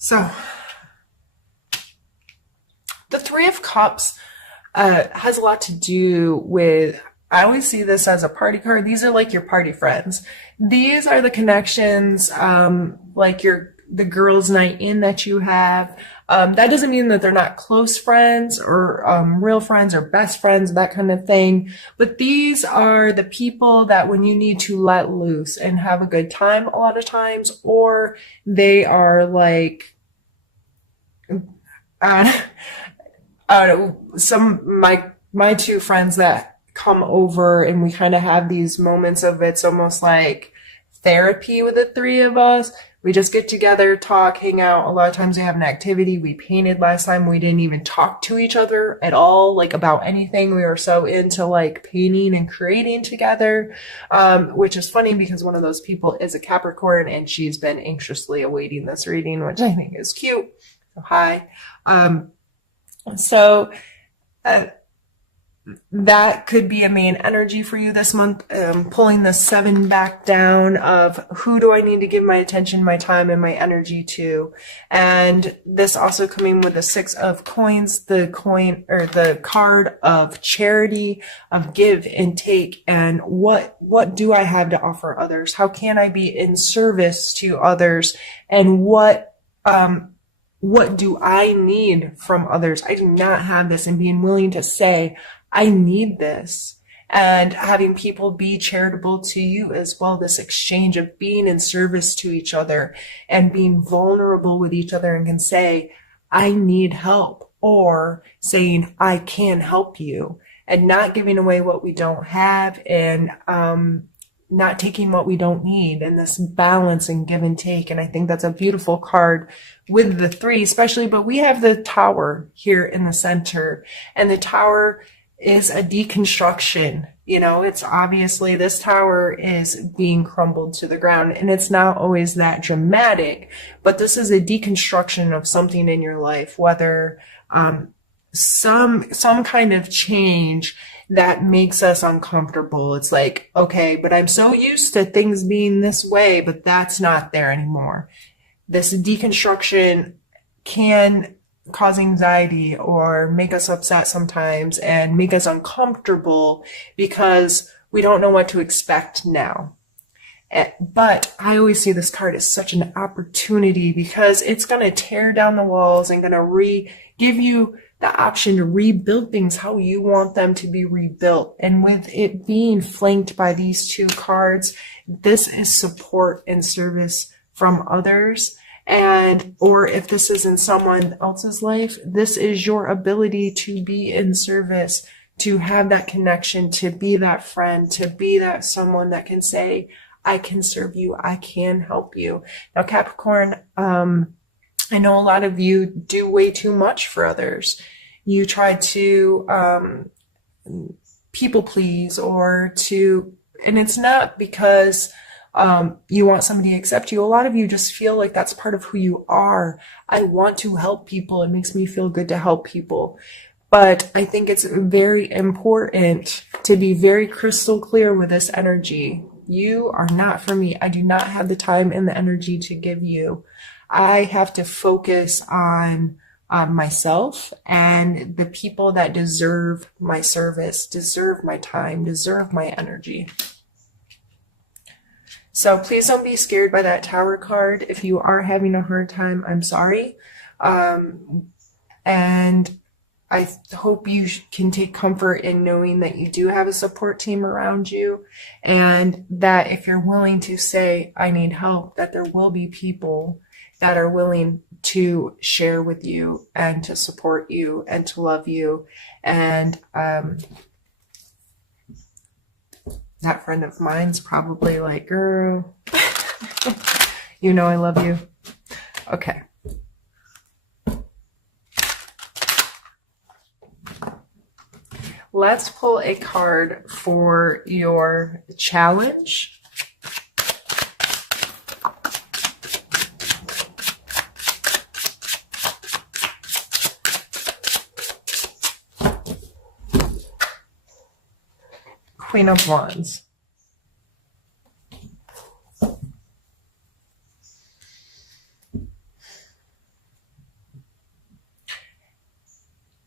So, the Three of Cups has a lot to do with, I always see this as a party card. These are like your party friends. These are the connections, like the girls' night in that you have. That doesn't mean that they're not close friends or real friends or best friends, that kind of thing. But these are the people that when you need to let loose and have a good time a lot of times, or they are like, uh, my two friends that come over and we kind of have these moments of it's almost like therapy with the three of us. We just get together, talk, hang out. A lot of times we have an activity. We painted last time. We didn't even talk to each other at all, like about anything. We were so into like painting and creating together, which is funny because one of those people is a Capricorn and she's been anxiously awaiting this reading, which I think is cute. So hi. So that could be a main energy for you this month, pulling the 7 back down of who do I need to give my attention, my time, and my energy to. And this also coming with the 6 of coins, the coin or the card of charity, of give and take, and what do I have to offer others? How can I be in service to others? And what do I need from others? I do not have this, and being willing to say, I need this, and having people be charitable to you as well. This exchange of being in service to each other and being vulnerable with each other and can say, I need help, or saying, I can help you, and not giving away what we don't have, and not taking what we don't need, and this balance and give and take. And I think that's a beautiful card with the 3 especially, but we have the Tower here in the center, and the Tower is a deconstruction. You know, it's obviously this tower is being crumbled to the ground, and it's not always that dramatic, but this is a deconstruction of something in your life, whether some kind of change that makes us uncomfortable. It's like, okay, but I'm so used to things being this way, but that's not there anymore. This deconstruction can cause anxiety or make us upset sometimes and make us uncomfortable because we don't know what to expect now. But I always see this card as such an opportunity because it's going to tear down the walls and going to give you the option to rebuild things how you want them to be rebuilt. And with it being flanked by these 2 cards, this is support and service from others. And, or if this is in someone else's life, this is your ability to be in service, to have that connection, to be that friend, to be that someone that can say, I can serve you, I can help you. Now, Capricorn, I know a lot of you do way too much for others. You try to people please, and it's not because you want somebody to accept you. A lot of you just feel like that's part of who you are. I want to help people. It makes me feel good to help people. But I think it's very important to be very crystal clear with this energy. You are not for me. I do not have the time and the energy to give you. I have to focus on myself and the people that deserve my service, deserve my time, deserve my energy. So please don't be scared by that Tower card. If you are having a hard time, I'm sorry. And I hope you can take comfort in knowing that you do have a support team around you, and that if you're willing to say, I need help, that there will be people that are willing to share with you and to support you and to love you. And that friend of mine's probably like, girl, you know I love you. Okay. Let's pull a card for your challenge. Queen of Wands.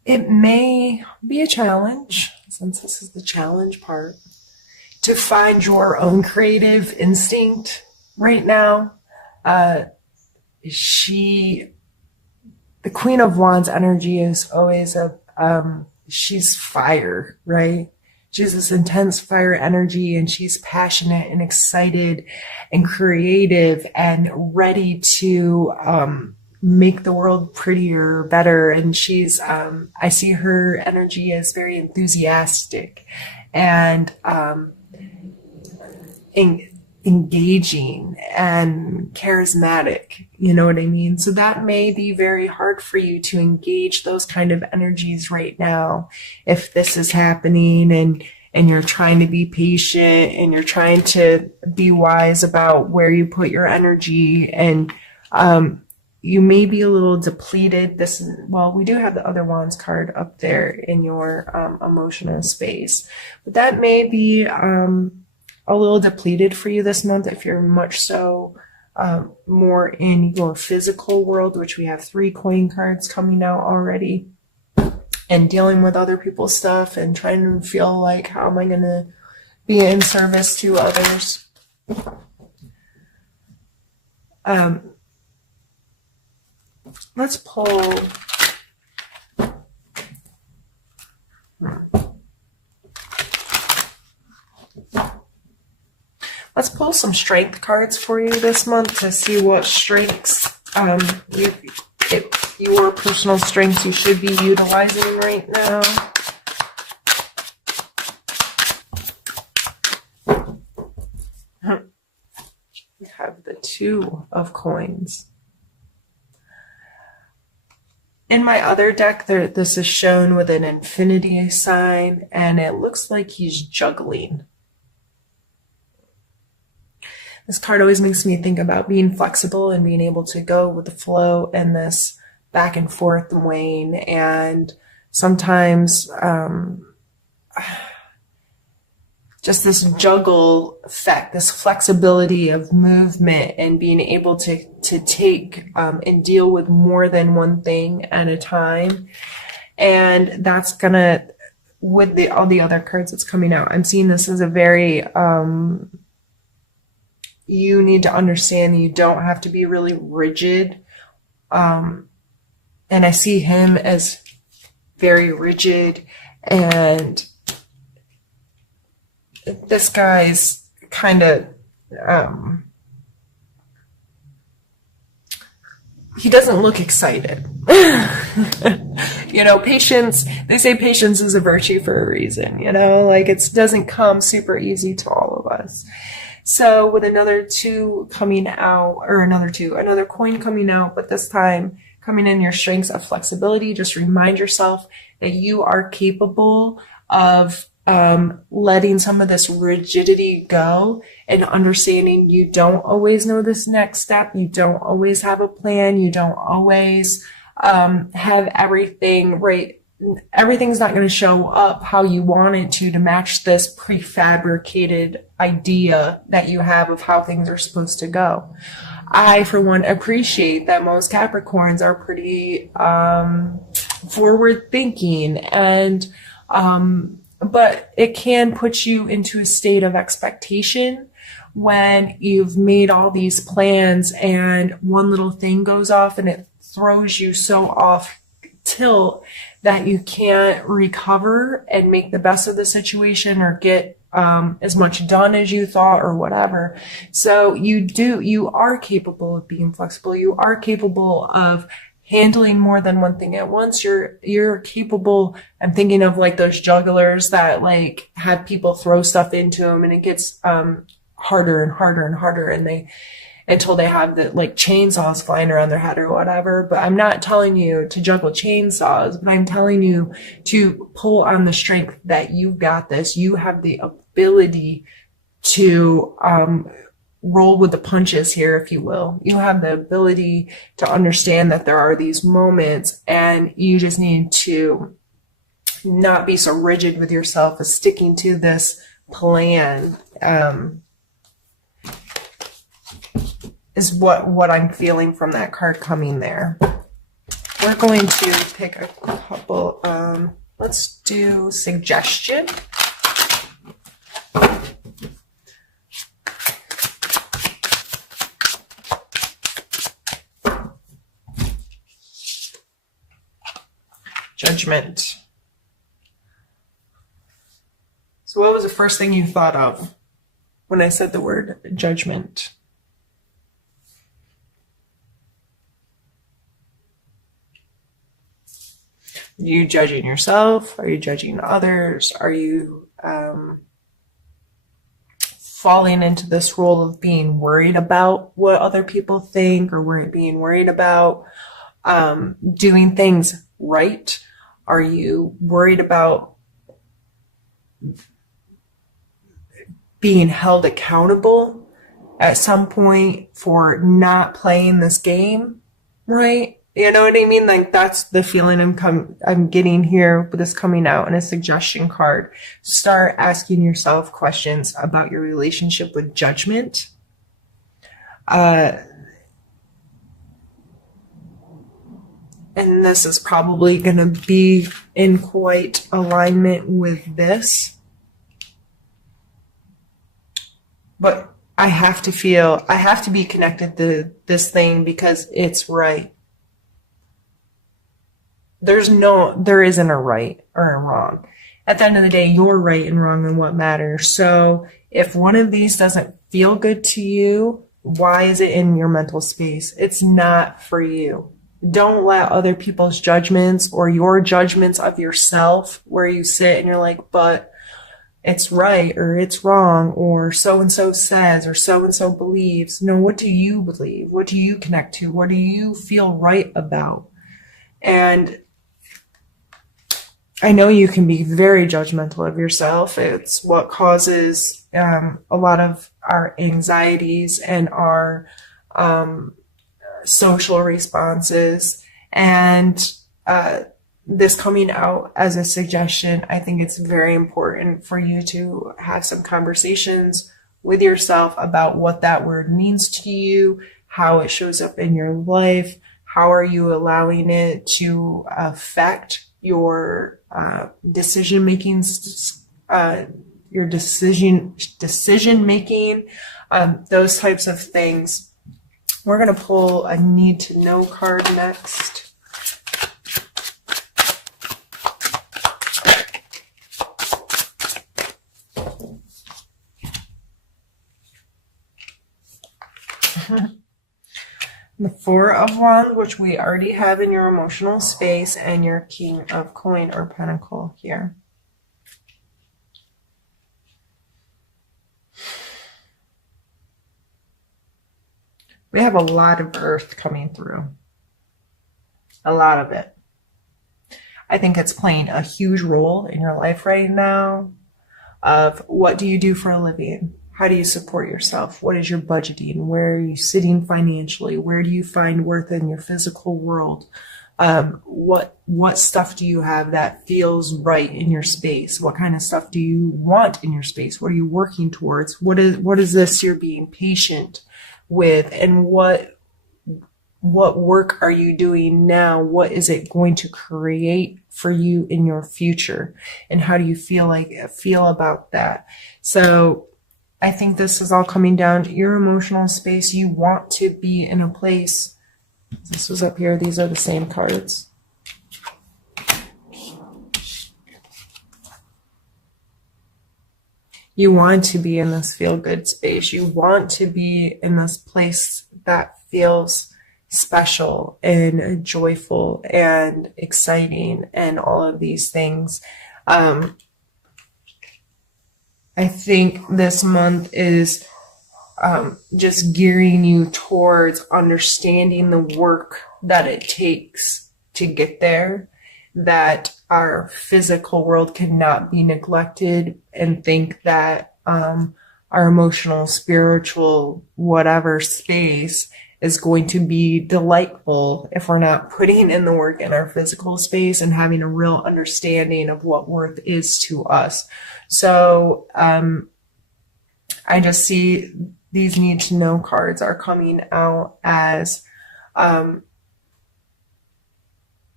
it may be a challenge, since this is the challenge part, to find your own creative instinct right now. The Queen of Wands energy is always she's fire, right? She has this intense fire energy, and she's passionate and excited and creative and ready to make the world prettier, better. And she's, I see her energy as very enthusiastic and engaging and charismatic, you know what I mean? So that may be very hard for you to engage those kind of energies right now if this is happening, and you're trying to be patient and you're trying to be wise about where you put your energy, and you may be a little depleted. Well, we do have the other Wands card up there in your emotional space, but that may be a little depleted for you this month if you're much so more in your physical world, which we have 3 coin cards coming out already, and dealing with other people's stuff and trying to feel like, how am I going to be in service to others? Let's pull some strength cards for you this month to see what strengths, your personal strengths you should be utilizing right now. We have the 2 of coins. In my other deck, this is shown with an infinity sign, and it looks like he's juggling. This card always makes me think about being flexible and being able to go with the flow and this back and forth weighing. And sometimes just this juggle effect, this flexibility of movement and being able to take and deal with more than one thing at a time. And that's gonna, with all the other cards that's coming out, I'm seeing this as a very you need to understand you don't have to be really rigid. And I see him as very rigid, and this guy's kind of, he doesn't look excited. You know, patience, they say patience is a virtue for a reason, you know, like it doesn't come super easy to all of us. So with another 2 coming out, or another coin coming out, but this time coming in your strengths of flexibility, just remind yourself that you are capable of letting some of this rigidity go and understanding you don't always know this next step. You don't always have a plan. You don't always have everything right. Everything's not going to show up how you want it to match this prefabricated idea that you have of how things are supposed to go. I, for one, appreciate that most Capricorns are pretty forward thinking, and but it can put you into a state of expectation when you've made all these plans and one little thing goes off and it throws you so off tilt that you can't recover and make the best of the situation or get as much done as you thought or whatever. So you are capable of being flexible. You are capable of handling more than one thing at once. You're capable. I'm thinking of like those jugglers that like have people throw stuff into them and it gets harder and harder and harder, and until they have the like chainsaws flying around their head or whatever. But I'm not telling you to juggle chainsaws, but I'm telling you to pull on the strength that you've got this. You have the ability to roll with the punches here, if you will. You have the ability to understand that there are these moments, and you just need to not be so rigid with yourself as sticking to this plan. Is what I'm feeling from that card coming there. We're going to pick a couple, let's do suggestion. Judgment. So what was the first thing you thought of when I said the word judgment? Are you judging yourself? Are you judging others? Are you falling into this role of being worried about what other people think, or being worried about doing things right? Are you worried about being held accountable at some point for not playing this game right? You know what I mean? Like, that's the feeling I'm getting here with this coming out in a suggestion card. Start asking yourself questions about your relationship with judgment. And this is probably going to be in quite alignment with this. But I have to be connected to this thing because it's right. There isn't a right or a wrong. At the end of the day, you're right and wrong in what matters. So if one of these doesn't feel good to you, why is it in your mental space? It's not for you. Don't let other people's judgments or your judgments of yourself, where you sit and you're like, but it's right or it's wrong, or so-and-so says or so-and-so believes. No, what do you believe? What do you connect to? What do you feel right about? And I know you can be very judgmental of yourself. It's what causes a lot of our anxieties and our social responses. And this coming out as a suggestion, I think it's very important for you to have some conversations with yourself about what that word means to you, how it shows up in your life, how are you allowing it to affect your decision making, your decision making, those types of things. We're going to pull a need to know card next. The Four of Wands, which we already have in your emotional space, and your King of Coin or Pentacle here. We have a lot of Earth coming through. A lot of it. I think it's playing a huge role in your life right now of what do you do for a living? How do you support yourself? What is your budgeting? Where are you sitting financially? Where do you find worth in your physical world? What stuff do you have that feels right in your space? What kind of stuff do you want in your space? What are you working towards? What is this you're being patient with? And what work are you doing now? What is it going to create for you in your future? And how do you feel about that? So I think this is all coming down to your emotional space. You want to be in a place. This was up here. These are the same cards. You want to be in this feel-good space. You want to be in this place that feels special and joyful and exciting and all of these things. I think this month is just gearing you towards understanding the work that it takes to get there, that our physical world cannot be neglected, and think that our emotional, spiritual, whatever space is going to be delightful if we're not putting in the work in our physical space and having a real understanding of what worth is to us. So I just see these need to know cards are coming out as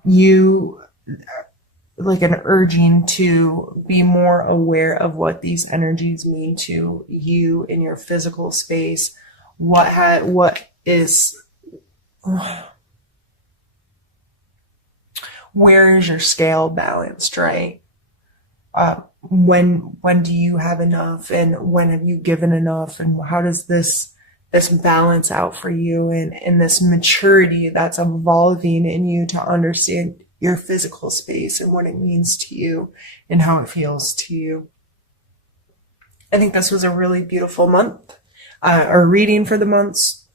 you, like an urging to be more aware of what these energies mean to you in your physical space. What is, where is your scale balanced, right? When do you have enough, and when have you given enough, and how does this balance out for you, and this maturity that's evolving in you to understand your physical space and what it means to you and how it feels to you. I think this was a really beautiful month, or reading for the months.